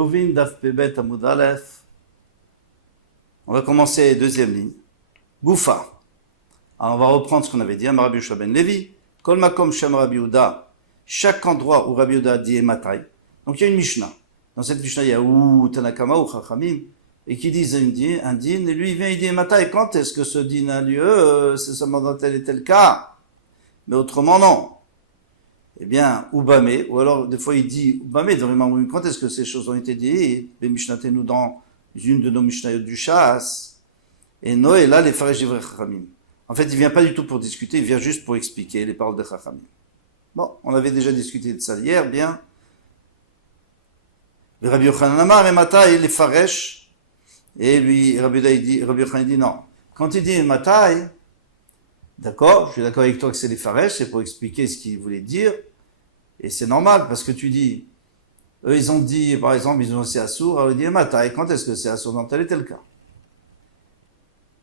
Lehovin Daf Pebet Amud Aleph. On va commencer deuxième ligne. Goufa. Alors on va reprendre ce qu'on avait dit. Amar Rabbi Yehoshua ben Levi. Kol makom shem Rabbi Yehuda. Chaque endroit où Rabbi Yehuda dit Matai. Donc il y a une Mishnah. Dans cette Mishnah, il y a ou Tanakama ou Chachamim. Et qui disent un din. Et lui il vient, il dit Matai. Quand est-ce que ce din a lieu? C'est seulement dans tel et tel cas. Mais autrement non. Eh bien, Ubame, ou alors des fois il dit Ubame, vraiment, quand est-ce que ces choses ont été dites? Les Mishnatenu dans une de nos Mishnayot du Shas, et Noé là les Faresh d'Ivrei Chachamim. En fait, il vient pas du tout pour discuter, il vient juste pour expliquer les paroles de Chachamim. Bon, on avait déjà discuté de ça hier, bien. Rabbi Yochanan Amar et Matai, les Faresh, et lui, Rabbi Yochanan dit non. Quand il dit Matai, d'accord, je suis d'accord avec toi que c'est les Faresh, c'est pour expliquer ce qu'il voulait dire. Et c'est normal, parce que tu dis, eux ils ont dit, par exemple, ils ont aussi Assour, alors il dit, Matai, quand est-ce que c'est Assour dans tel et tel cas?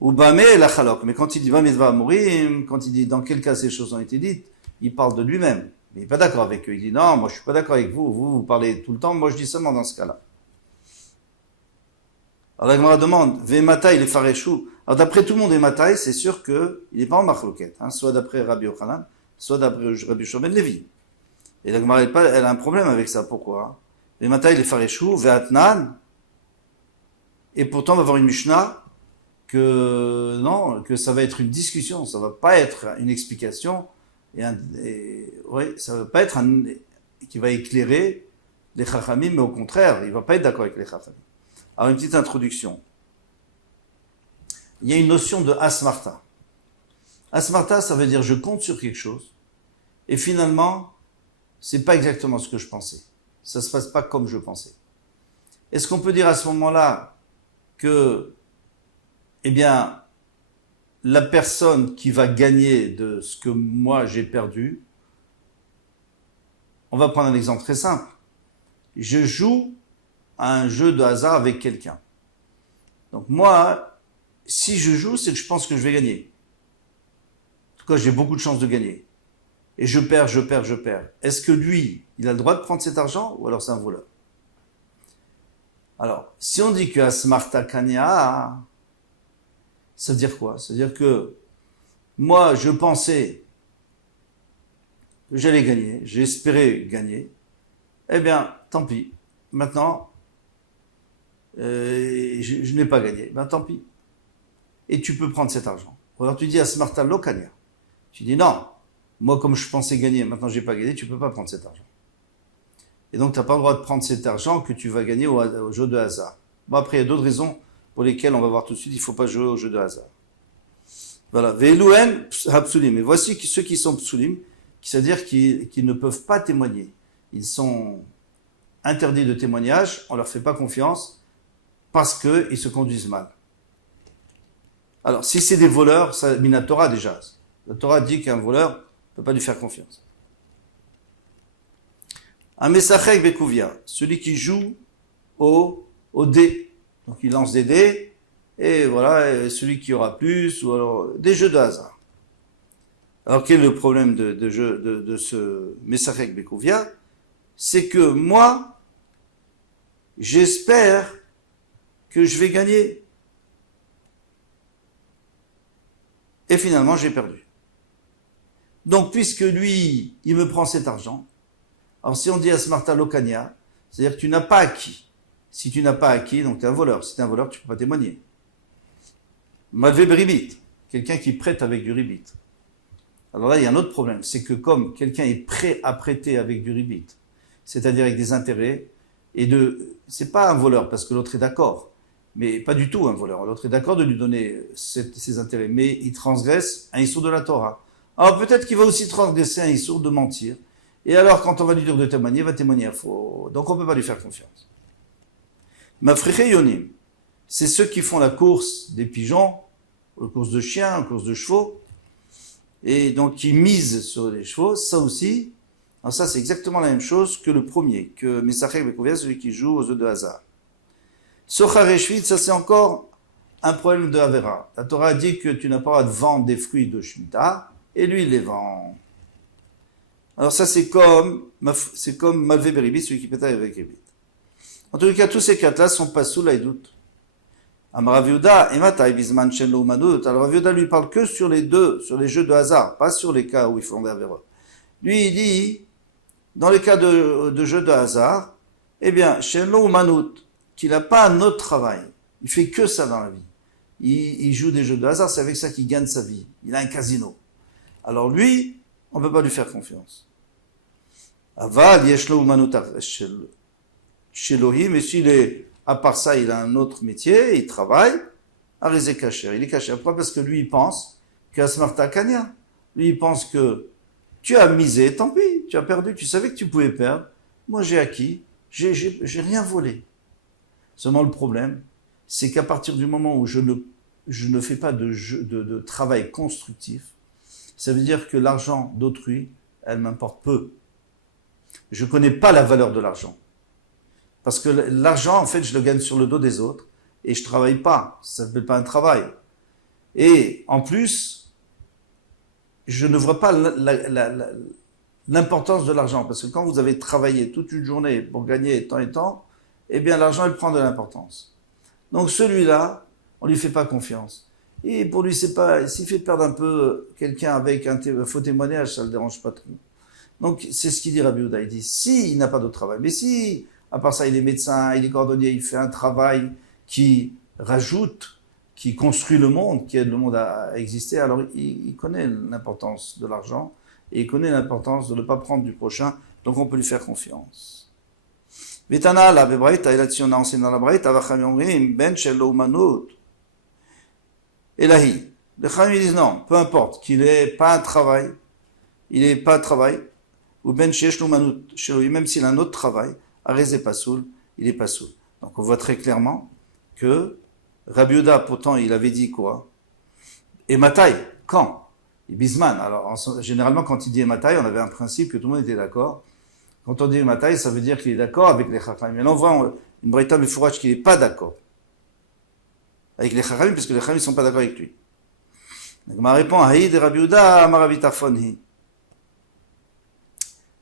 Ou Bame la Chalok, mais quand il dit Bame va mourir, quand il dit dans quel cas ces choses ont été dites, il parle de lui-même. Il n'est pas d'accord avec eux, il dit, non, moi je suis pas d'accord avec vous, vous parlez tout le temps, moi je dis seulement dans ce cas-là. Alors la Gemara demande, Ve Matai les Fareshou. Alors d'après tout le monde, et Matai, c'est sûr qu'il n'est pas en marloquette, hein, soit d'après Rabbi Yochanan, soit d'après Rabbi Yehoshua ben Levi. Et la Gemara, elle a un problème avec ça. Pourquoi? Les Matai, les Fareshou, Ve'atnan. Et pourtant, on va avoir une Mishnah que ça va être une discussion, ça va pas être une explication. Ça va pas être qui va éclairer les Chachamim, mais au contraire, il va pas être d'accord avec les Chachamim. Alors, une petite introduction. Il y a une notion de Asmarta. Asmarta, ça veut dire je compte sur quelque chose, et finalement, c'est pas exactement ce que je pensais. Ça se passe pas comme je pensais. Est-ce qu'on peut dire à ce moment-là que, eh bien, la personne qui va gagner de ce que moi j'ai perdu, on va prendre un exemple très simple. Je joue à un jeu de hasard avec quelqu'un. Donc moi, si je joue, c'est que je pense que je vais gagner. En tout cas, j'ai beaucoup de chances de gagner. Et je perds. Est-ce que lui, il a le droit de prendre cet argent ou alors c'est un voleur? Alors, si on dit que Asmarta Kanya, ça veut dire quoi? Ça veut dire que moi, je pensais que j'allais gagner, j'ai espéré gagner, eh bien, tant pis. Maintenant, je n'ai pas gagné, ben tant pis. Et tu peux prendre cet argent. Ou alors tu dis Asmarta Lokanya. Tu dis non. Moi, comme je pensais gagner, maintenant j'ai pas gagné, tu peux pas prendre cet argent. Et donc, tu n'as pas le droit de prendre cet argent que tu vas gagner au jeu de hasard. Bon, après, il y a d'autres raisons pour lesquelles on va voir tout de suite, il ne faut pas jouer au jeu de hasard. Voilà. Ve'eluhen hapsulim. Et voici ceux qui sont psulim, c'est-à-dire qu'ils ne peuvent pas témoigner. Ils sont interdits de témoignage, on leur fait pas confiance, parce qu'ils se conduisent mal. Alors, si c'est des voleurs, ça mina Torah déjà. La Torah dit qu'un voleur ne peut pas lui faire confiance. Un Mesachek Bekouvia, celui qui joue au dé. Donc il lance des dés, et voilà, et celui qui aura plus, ou alors des jeux de hasard. Alors quel est le problème de ce Mesachek Bekouvia? C'est que moi, j'espère que je vais gagner. Et finalement, j'ai perdu. Donc, puisque lui, il me prend cet argent, alors si on dit Asmarta Lokanya, c'est-à-dire que tu n'as pas acquis. Si tu n'as pas acquis, donc tu es un voleur. Si tu es un voleur, tu ne peux pas témoigner. Malvé Beribit, quelqu'un qui prête avec du ribit. Alors là, il y a un autre problème, c'est que comme quelqu'un est prêt à prêter avec du ribit, c'est-à-dire avec des intérêts, c'est pas un voleur parce que l'autre est d'accord, mais pas du tout un voleur. L'autre est d'accord de lui donner ses intérêts, mais il transgresse un issour de la Torah. Alors peut-être qu'il va aussi transgresser un issour de mentir. Et alors, quand on va lui dire de témoigner, il va témoigner à faux. Donc on ne peut pas lui faire confiance. Mafriché Yonim, c'est ceux qui font la course des pigeons, la course de chiens, la course de chevaux, et donc qui misent sur les chevaux, ça aussi. Alors ça, c'est exactement la même chose que le premier, que Mesachek Bekouvia, celui qui joue aux jeux de hasard. Sochar et Shvit, ça c'est encore un problème de Avera. La Torah dit que tu n'as pas le droit de vendre des fruits de Shemitah, et lui il les vend. Alors ça c'est comme Malvé Beribit, celui qui pète avec Ribit. En tous les cas, tous ces quatre-là sont pas sous l'aïdout. Amar Rav Yehuda, Ematai Bisman Shen Lo Umanut. Alors Rav Yehuda lui parle que sur les jeux de hasard, pas sur les cas où ils font des avéros. Lui, il dit, dans les cas de jeux de hasard, eh bien, Shen Lo Umanut, qu'il n'a pas un autre travail. Il fait que ça dans la vie. Il joue des jeux de hasard, c'est avec ça qu'il gagne sa vie. Il a un casino. Alors lui, on ne peut pas lui faire confiance. Aval, Yesh Lo Umanut Shelohim, mais s'il est, à part ça, il a un autre métier, il travaille, Arizé Kacher, il est caché. Pourquoi? Parce que lui, il pense qu'Asmarta Kanya. Lui, il pense que tu as misé, tant pis, tu as perdu, tu savais que tu pouvais perdre. Moi, j'ai acquis, j'ai rien volé. Seulement, le problème, c'est qu'à partir du moment où je ne fais pas de travail constructif, ça veut dire que l'argent d'autrui, elle m'importe peu. Je ne connais pas la valeur de l'argent. Parce que l'argent, en fait, je le gagne sur le dos des autres et je ne travaille pas. Ça ne s'appelle pas un travail. Et en plus, je ne vois pas l'importance de l'argent. Parce que quand vous avez travaillé toute une journée pour gagner tant et tant, eh bien l'argent, il prend de l'importance. Donc celui-là, on ne lui fait pas confiance. Et pour lui, c'est pas, s'il fait perdre un peu quelqu'un avec un faux témoignage, ça ne le dérange pas trop. Donc c'est ce qu'il dit Rabbi Yehuda. Il dit, si il n'a pas d'autre travail, mais si, à part ça, il est médecin, il est cordonnier, il fait un travail qui rajoute, qui construit le monde, qui aide le monde à exister, alors il connaît l'importance de l'argent et il connaît l'importance de ne pas prendre du prochain, donc on peut lui faire confiance. Vitana, la Bebraïta, et là-dessus on a enseigné dans la Braïta, ben shel lo umanut. Elahi. Les Khamim disent non, peu importe, qu'il n'ait pas un travail, il n'est pas un travail, ou ben shesh lo umanut, même s'il a un autre travail, Arezé Pasoul, il est Pasoul. Donc on voit très clairement que Rabbi Yehuda, pourtant, il avait dit quoi? Ematai, quand? Bisman. Alors, généralement, quand il dit Ematai, on avait un principe que tout le monde était d'accord. Quand on dit Ematai, ça veut dire qu'il est d'accord avec les Chachamim. Mais là, on voit une Braïta Mefourach qu'il n'est pas d'accord avec les Chachamim, parce que les Chachamim ne sont pas d'accord avec lui. Donc, ma réponse, Haïd et Rabbi Yehuda, Amaravi Tarfonhi.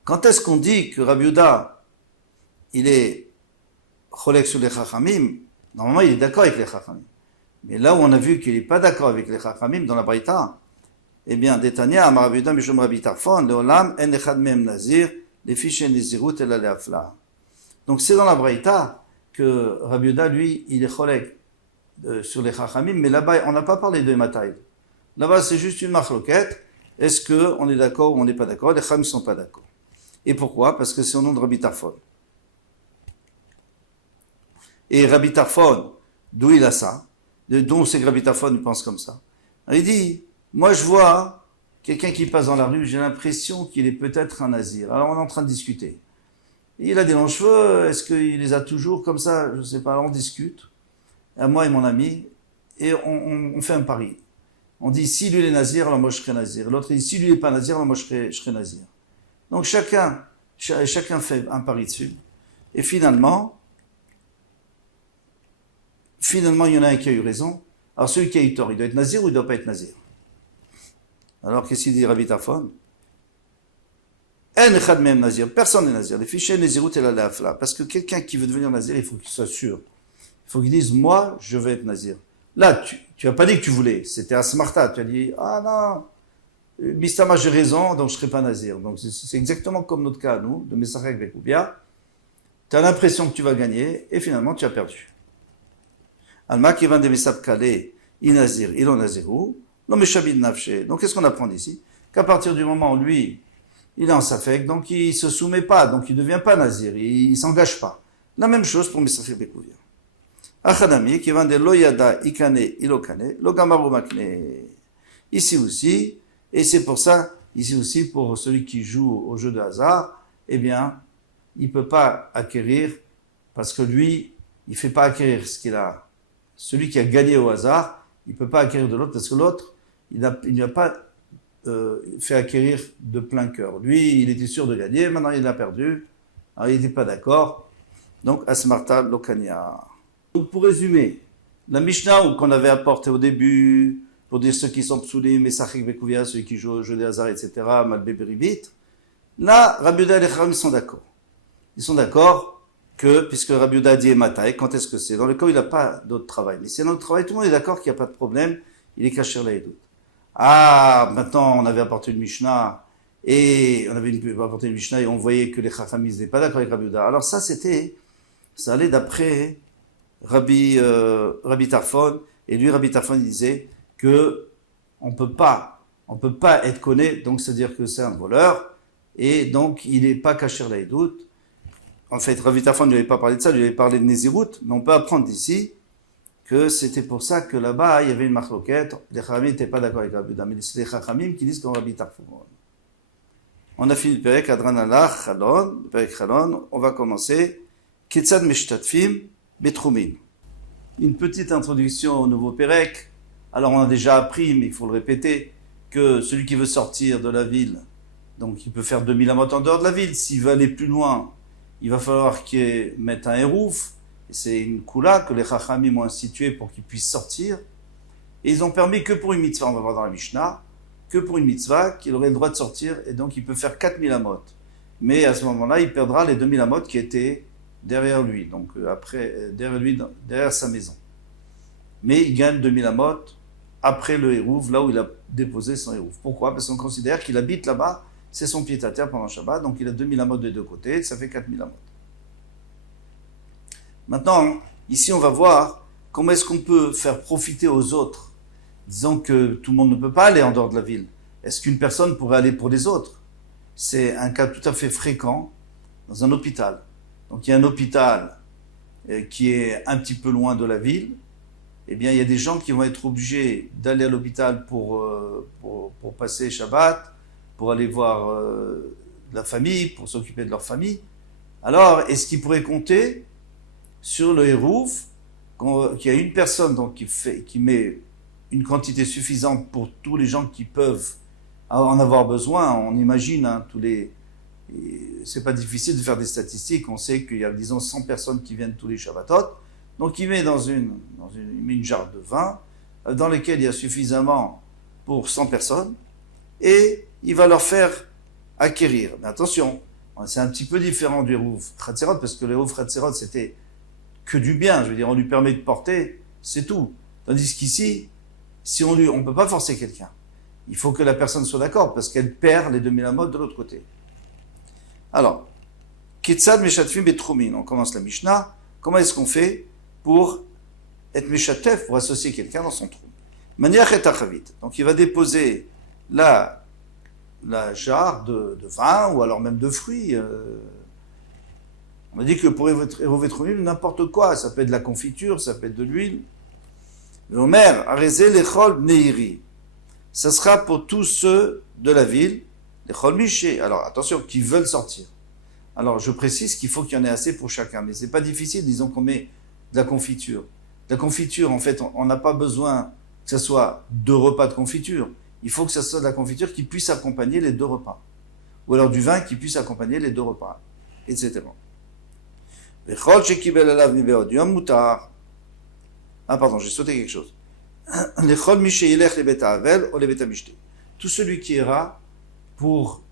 Quand est-ce qu'on dit que Rabbi Yehuda, il est cholek sur les Chachamim? Normalement, il est d'accord avec les Chachamim. Mais là où on a vu qu'il n'est pas d'accord avec les Chachamim dans la Braïta, eh bien, Détania, Amar Rabbi Yehuda, Mishum Rabbi Tarfon, Leolam, En Echad Mem Nazir, les fiches Nezirut et la Leafla. Donc c'est dans la Braïta que Rabbi Yehuda, lui, il est cholek sur les Chachamim, mais là-bas, on n'a pas parlé de Mataï. Là-bas, c'est juste une marloquette. Est-ce qu'on est d'accord ou on n'est pas d'accord? Les Chachamim ne sont pas d'accord. Et pourquoi? Parce que c'est au nom de Rabbi Tarfon. Et Rabbi Tarfon, d'où il a ça? D'où c'est que Rabbi Tarfon il pense comme ça? Il dit, moi je vois quelqu'un qui passe dans la rue, j'ai l'impression qu'il est peut-être un nazir. Alors on est en train de discuter. Il a des longs cheveux, est-ce qu'il les a toujours comme ça? Je ne sais pas, alors on discute, moi et mon ami, et on fait un pari. On dit, si lui il est nazir, alors moi je serai nazir. L'autre dit, si lui il n'est pas nazir, alors moi je serai nazir. Donc chacun fait un pari dessus. Et finalement, il y en a un qui a eu raison. Alors celui qui a eu tort, il doit être nazir ou il ne doit pas être nazir? Alors qu'est-ce qu'il dit Rabbi Tarfon? En echad même nazir. Personne n'est nazir. Les fichiers nazirut et la leafla. Parce que quelqu'un qui veut devenir nazir, il faut qu'il soit sûr. Il faut qu'il dise, moi, je vais être nazir. Là, tu n'as pas dit que tu voulais. C'était à Smarta. Tu as dit, ah non, Bistama, j'ai raison, donc je ne serai pas nazir. Donc c'est exactement comme notre cas, nous, de Messachek Bekoubia. Tu as l'impression que tu vas gagner et finalement tu as perdu. Alma qui vend des messab kalé, inazir, il en nazirou, non mais shabid nafshe. Donc qu'est-ce qu'on apprend ici? Qu'à partir du moment où lui, il est en safek, donc il se soumet pas, donc il devient pas nazir, il s'engage pas. La même chose pour Messachek Bekouvia. Achadami qui vend des loyada ikane ilokane, logamaru makne. Ici aussi, et c'est pour ça, ici aussi pour celui qui joue au jeu de hasard, eh bien, il peut pas acquérir, parce que lui, il fait pas acquérir ce qu'il a. Celui qui a gagné au hasard, il ne peut pas acquérir de l'autre parce que l'autre, il n'a pas fait acquérir de plein cœur. Lui, il était sûr de gagner, maintenant il a perdu, alors il n'était pas d'accord. Donc, Asmarta Lokania. Donc, pour résumer, la Mishnah qu'on avait apportée au début, pour dire ceux qui sont psoulim, Messachek Bekouvia, ceux qui jouent au jeu des hasards, etc., Malbé Beribit, là, Rabbi Yehuda et les Chachamim sont d'accord. Ils sont d'accord puisque Rabbi Yehuda a dit Matai, quand est-ce que c'est? Dans le cas où il n'a pas d'autre travail. Mais si il y a un autre travail, tout le monde est d'accord qu'il n'y a pas de problème, il est caché la Edout. Ah, maintenant on avait apporté une Mishnah, et on voyait que les Chachamim n'étaient pas d'accord avec Rabbi Yehuda. Alors ça allait d'après Rabbi Tarfon, et lui Rabbi Tarfon il disait que on peut pas être connu, donc c'est-à-dire que c'est un voleur, et donc il n'est pas caché la Edout. En fait, Rabbi Tarfon ne lui avait pas parlé de ça, il lui avait parlé de Nézirut, mais on peut apprendre d'ici que c'était pour ça que là-bas, il y avait une marloquette. Les Chachamim n'étaient pas d'accord avec Rabbi Yehuda, mais c'est les Chachamim qui disent comme Rabbi Tarfon. On a fini le Perek Adran Alach Chalon, le Perek Chalon, on va commencer. Ketzad Meshtatfim Betrumin. Une petite introduction au nouveau Perek. Alors on a déjà appris, mais il faut le répéter, que celui qui veut sortir de la ville, donc il peut faire 2000 amot en dehors de la ville. S'il veut aller plus loin, il va falloir qu'il mette un hérouf. C'est une koula que les Chachamim ont instituée pour qu'il puisse sortir. Et ils ont permis que pour une mitzvah, on va voir dans la Mishnah, que pour une mitzvah, qu'il aurait le droit de sortir, et donc il peut faire 4000 amot. Mais à ce moment-là, il perdra les 2000 amot qui étaient derrière lui, donc derrière lui, derrière sa maison. Mais il gagne 2000 amot après le hérouf, là où il a déposé son hérouf. Pourquoi? Parce qu'on considère qu'il habite là-bas, c'est son pied-à-terre pendant Shabbat, donc il a 2000 amot des deux côtés, ça fait 4000 amot. Maintenant, ici on va voir comment est-ce qu'on peut faire profiter aux autres. Disons que tout le monde ne peut pas aller en dehors de la ville. Est-ce qu'une personne pourrait aller pour les autres? C'est un cas tout à fait fréquent dans un hôpital. Donc il y a un hôpital qui est un petit peu loin de la ville. Eh bien, il y a des gens qui vont être obligés d'aller à l'hôpital pour passer Shabbat, pour aller voir la famille, pour s'occuper de leur famille. Alors, est-ce qu'ils pourraient compter sur le hérouf, qu'il y a une personne donc, qui met une quantité suffisante pour tous les gens qui peuvent en avoir besoin? On imagine c'est pas difficile de faire des statistiques. On sait qu'il y a, disons, 100 personnes qui viennent tous les Shabbatot. Donc, il met il met une jarre de vin, dans laquelle il y a suffisamment pour 100 personnes, et il va leur faire acquérir. Mais attention, c'est un petit peu différent du Hérouf Chatzerot, parce que le Hérouf Chatzerot, c'était que du bien. Je veux dire, on lui permet de porter, c'est tout. Tandis qu'ici, on peut pas forcer quelqu'un. Il faut que la personne soit d'accord, parce qu'elle perd les 2000 amot de l'autre côté. Alors, Ketzad Meshatfim Betrumin, on commence la Mishnah. Comment est-ce qu'on fait pour être Meshatef, pour associer quelqu'un dans son trou? Maniach et Achavit. Donc il va déposer la jarre de vin, ou alors même de fruits. On a dit que pour Erovetrumin, n'importe quoi. Ça peut être de la confiture, ça peut être de l'huile. Omer, Arezé Lechol Neiri. Ça sera pour tous ceux de la ville, Lechol Miché. Alors attention, qui veulent sortir. Alors je précise qu'il faut qu'il y en ait assez pour chacun, mais c'est pas difficile, disons qu'on met de la confiture. De la confiture, en fait, on n'a pas besoin que ce soit 2 repas de confiture. Il faut que ce soit de la confiture qui puisse accompagner les 2 repas. Ou alors du vin qui puisse accompagner les 2 repas, etc. Ah pardon, j'ai sauté quelque chose. Tout celui qui ira pour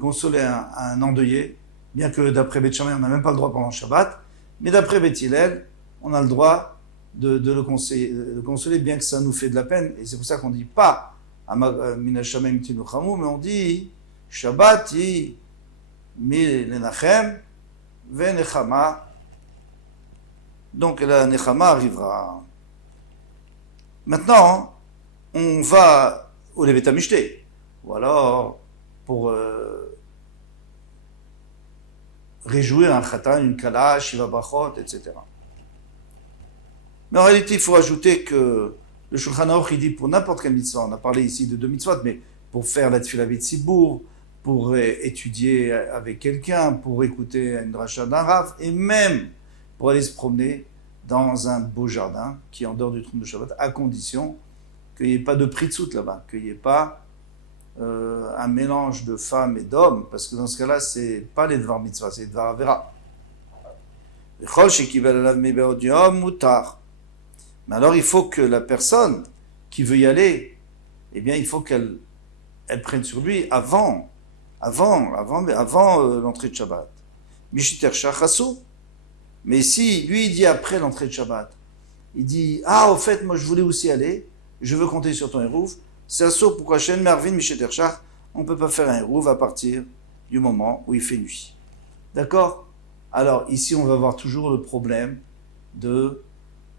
consoler un endeuillé, bien que d'après Beth Shammai, on n'a même pas le droit pendant Shabbat, mais d'après Beth Hillel, on a le droit de le consoler, bien que ça nous fait de la peine, et c'est pour ça qu'on ne dit pas Mina Shammai Mtinu Chamou, mais on dit Shabbat yi mi lenachem ve nechama. Donc la nechama arrivera. Maintenant, on va au Levet HaMishté, ou alors pour réjouir un khatan, une kala, shiva brachot, etc. Mais en réalité, il faut ajouter que le Shulchan Aruch, il dit pour n'importe quelle mitzvah, on a parlé ici de 2 mitzvot, mais pour faire la tefila b'tzibour, pour étudier avec quelqu'un, pour écouter une dracha d'un rav, et même pour aller se promener dans un beau jardin qui est en dehors du trône de Shabbat, à condition qu'il n'y ait pas de pritzout là-bas, qu'il n'y ait pas un mélange de femmes et d'hommes, parce que dans ce cas-là, c'est pas les dvar mitzvah, c'est les dvar avera. Mais alors il faut que la personne qui veut y aller, eh bien il faut qu'elle prenne sur lui avant l'entrée de Shabbat. Mishiter shachasu, Mais si, lui, il dit après l'entrée de Shabbat, il dit, ah, au fait, moi, je voulais aussi aller, je veux compter sur ton Hérouv, c'est assaut pour Hachem, Mervin, Micheterchach, on ne peut pas faire un Hérouv à partir du moment où il fait nuit. D'accord? Alors, ici, on va voir toujours le problème de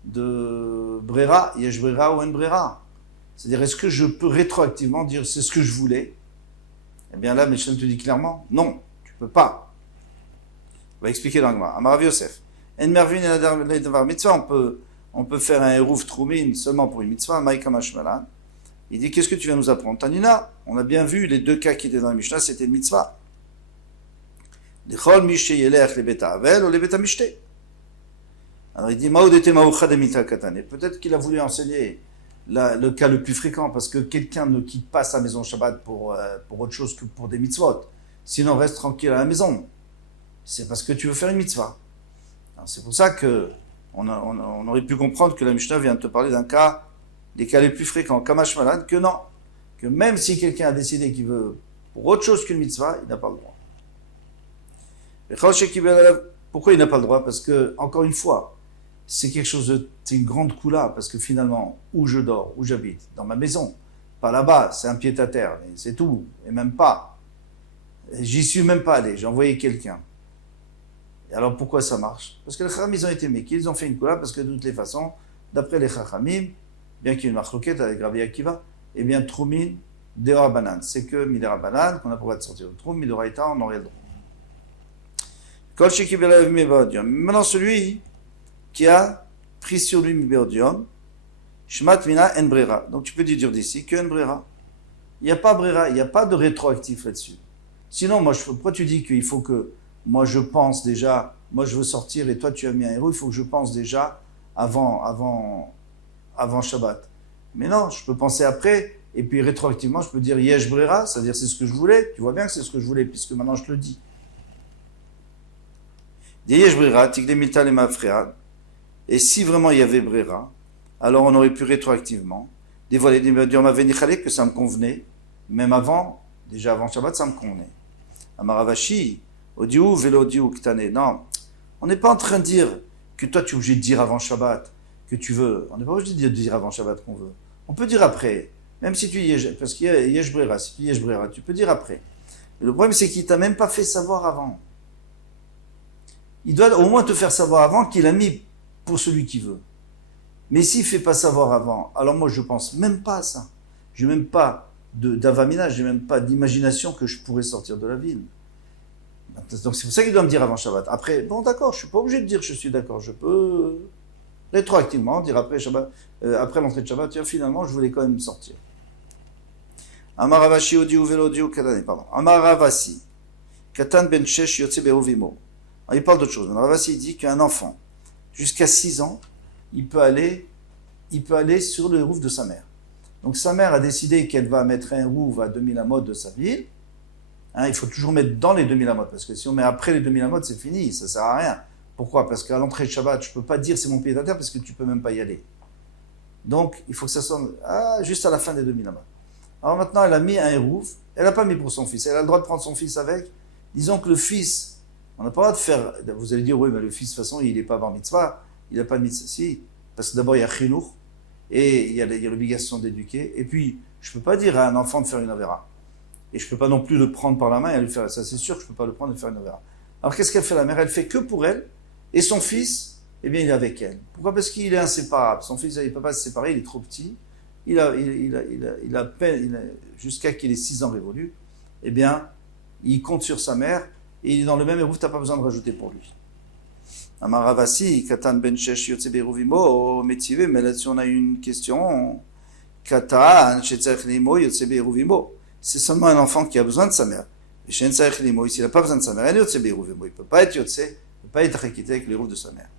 Brera, Yesh Brera ou En Brera. C'est-à-dire, est-ce que je peux rétroactivement dire c'est ce que je voulais? Eh bien là, Mishnah te dit clairement, non, tu peux pas. On va expliquer dans le Gemara. Amarav Yosef. En Mervin et la mitzvah, on peut faire un Hérouv Troumin seulement pour une mitzvah, Maïka Mashmalan. Il dit, qu'est-ce que tu viens nous apprendre? Tanina, on a bien vu les deux cas qui étaient dans la Mishnah, c'était une mitzvah. L'echol mishte yelech le beta avel ou le beta mishte. Alors il dit, Maoudete maoucha de mita katane. Peut-être qu'il a voulu enseigner le cas le plus fréquent, parce que quelqu'un ne quitte pas sa maison Shabbat pour autre chose que pour des mitzvot. Sinon, reste tranquille à la maison. C'est parce que tu veux faire une mitzvah. Alors, c'est pour ça que on aurait pu comprendre que la Mishnah vient de te parler d'un cas, des cas les plus fréquents, Kamash Malad, que non. Que même si quelqu'un a décidé qu'il veut pour autre chose qu'une mitzvah, il n'a pas le droit. Pourquoi il n'a pas le droit? Parce que, encore une fois, c'est quelque chose c'est une grande coula, parce que finalement, où je dors, où j'habite, dans ma maison, pas là-bas, c'est un pied-à-terre, c'est tout, et même pas. J'y suis même pas allé, j'ai envoyé quelqu'un. Et alors pourquoi ça marche? Parce que les Chachamim, ils ont été méqués, ils ont fait une coula, parce que de toutes les façons, d'après les Chachamim, bien qu'il y ait une marloquette avec Rabbi Akiva, eh bien, Troumin, Dera Banan, c'est que Midera Banan, qu'on a pour de sortir de Troum, Midoraïta, on aurait le droit. Maintenant, celui qui a pris sur lui Mibéodium, Shmat Mina En Brera. Donc tu peux dire d'ici que En Brera. Il n'y a pas Brera, il n'y a pas de rétroactif là-dessus. Sinon, pourquoi tu dis qu'il faut que moi je pense déjà, moi je veux sortir et toi tu as mis un héros, il faut que je pense déjà avant Shabbat. Mais non, je peux penser après, et puis rétroactivement je peux dire Yesh Brera, c'est-à-dire c'est ce que je voulais, tu vois bien que c'est ce que je voulais, puisque maintenant je te le dis. Yesh Brera, Tigde Milta Lema Fread. Et si vraiment il y avait Brera, alors on aurait pu rétroactivement dévoiler que ça me convenait, même déjà avant Shabbat, ça me convenait. Amaravashi, Odiou, Velodiou, Ktane. Non, on n'est pas en train de dire que toi tu es obligé de dire avant Shabbat que tu veux. On n'est pas obligé de dire avant Shabbat qu'on veut. On peut dire après, même si tu y es, parce qu'il y a Yesh Brera, si tu y es Brera, tu peux dire après. Mais le problème c'est qu'il t'a même pas fait savoir avant. Il doit au moins te faire savoir avant qu'il a mis pour celui qui veut. Mais s'il ne fait pas savoir avant, alors moi je pense même pas à ça. Je n'ai même pas d'avamina, je n'ai même pas d'imagination que je pourrais sortir de la ville. Donc c'est pour ça qu'il doit me dire avant Shabbat. Après, bon d'accord, je ne suis pas obligé de dire je suis d'accord, je peux rétroactivement dire après Shabbat, après l'entrée de Shabbat, tiens, finalement je voulais quand même sortir. Amaravashi odiou velodiou katane, pardon. Amaravasi, katan ben shesh yotse beovimo. Il parle d'autre chose. Amaravasi dit qu'un enfant, jusqu'à 6 ans, il peut aller sur le rouf de sa mère. Donc sa mère a décidé qu'elle va mettre un rouf à 2000 amot de sa ville. Il faut toujours mettre dans les 2000 amot, parce que si on met après les 2000 amot, c'est fini, ça sert à rien. Pourquoi? Parce qu'à l'entrée de Shabbat, je ne peux pas dire c'est mon pied à terre, parce que tu ne peux même pas y aller. Donc il faut que ça soit juste à la fin des 2000 amot. Alors maintenant, elle a mis un rouf, elle n'a pas mis pour son fils, elle a le droit de prendre son fils avec. Disons que le fils, on n'a pas le droit de faire. Vous allez dire, oui, mais le fils, de toute façon, il n'est pas bar mitzvah. Il n'a pas de mitzvah. Si, parce que d'abord, il y a chinour, et il y a l'obligation d'éduquer. Et puis, je ne peux pas dire à un enfant de faire une avéra. Et je ne peux pas non plus le prendre par la main et le faire. Ça, c'est sûr que je ne peux pas le prendre et faire une avéra. Alors, qu'est-ce qu'elle fait, la mère? Elle fait que pour elle. Et son fils, eh bien, il est avec elle. Pourquoi? Parce qu'il est inséparable. Son fils, il ne peut pas se séparer, il est trop petit. Jusqu'à qu'il ait 6 ans révolus, eh bien, il compte sur sa mère. Et il est dans le même érouf, tu n'as pas besoin de rajouter pour lui. Amaravasi, Katan ben Shesh Yotse Beruvimo, Métivé, mais là-dessus on a une question. Katan, Shetzach Limo, Yotse Beruvimo. C'est seulement un enfant qui a besoin de sa mère. Et Shetzach Limo, s'il n'a pas besoin de sa mère, il Yotse Beruvimo. Il ne peut pas être Yotse, il ne peut pas être acquitté avec l'érouf de sa mère.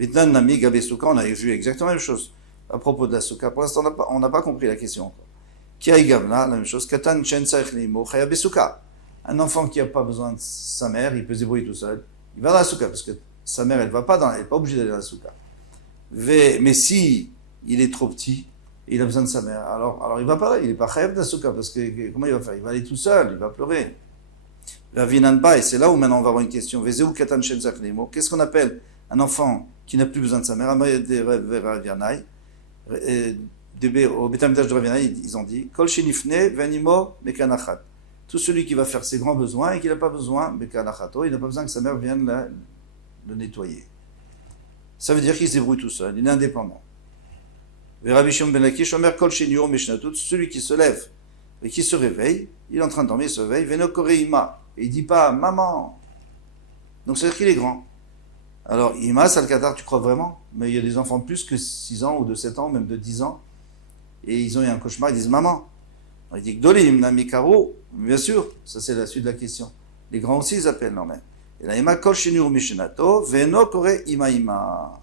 Maintenant, Nami Gabe Souka, on a vu exactement la même chose à propos de la Souka. Pour l'instant, on n'a pas compris la question encore. Kia Gavna, la même chose. Katan, Shetzach Limo, Chayabe Souka. Un enfant qui n'a pas besoin de sa mère, il peut se débrouiller tout seul. Il va dans la souka, parce que sa mère, elle n'est pas obligée d'aller dans la souka. Mais si il est trop petit, et il a besoin de sa mère, alors il va pas là, il n'est pas chayav de la souka, parce que comment il va faire? Il va aller tout seul, il va pleurer. La vinanba, et c'est là où maintenant on va avoir une question. Qu'est-ce qu'on appelle un enfant qui n'a plus besoin de sa mère, au Beth Amikdash de Rav Yanai, ils ont dit, Kol shenifne venimo mekanachat. Tout celui qui va faire ses grands besoins et qui n'a pas besoin, mekanachato, il n'a pas besoin que sa mère vienne le nettoyer. Ça veut dire qu'il se débrouille tout seul, il est indépendant. Rabbi Shimon ben Lakish Omer Kol Sheniur Mishnatut, celui qui se lève et qui se réveille, il est en train de dormir, il se réveille, Veno Koreima, et il dit pas maman. Donc c'est-à-dire qu'il est grand. Alors, Ima, Salkatar, tu crois vraiment? Mais il y a des enfants de plus que 6 ans ou de 7 ans, même de 10 ans, et ils ont eu un cauchemar, ils disent maman. Alors, il dit Gdolim, Namikaro, bien sûr, ça c'est la suite de la question. Les grands aussi, ils appellent leur mère. Et là, Ima Kol Sheniur Mishnato, Veno Kore Ima Ima.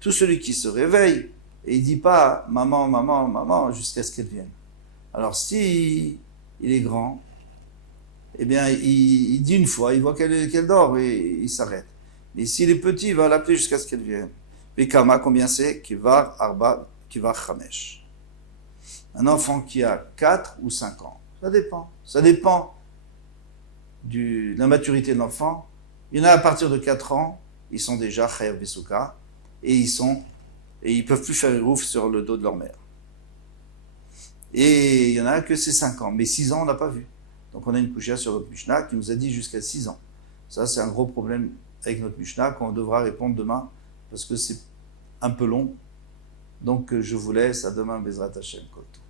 Tout celui qui se réveille, et il dit pas maman, maman, maman, jusqu'à ce qu'elle vienne. Alors si il est grand, eh bien il dit une fois, il voit qu'elle dort et il s'arrête. Mais s'il est petit, il va l'appeler jusqu'à ce qu'elle vienne. Et Kama, combien c'est? Kivar Arba, Kivar Chamesh. Un enfant qui a 4 ou 5 ans, ça dépend. Ça dépend de la maturité de l'enfant. Il y en a à partir de 4 ans, ils sont déjà Chayav Besouka et ils peuvent plus faire ouf sur le dos de leur mère. Et il y en a que c'est 5 ans, mais 6 ans on n'a pas vu. Donc on a une couchia sur notre Mishnah qui nous a dit jusqu'à 6 ans. Ça c'est un gros problème avec notre Mishnah qu'on devra répondre demain parce que c'est un peu long. Donc je vous laisse à demain Bezrat Hashem Koto.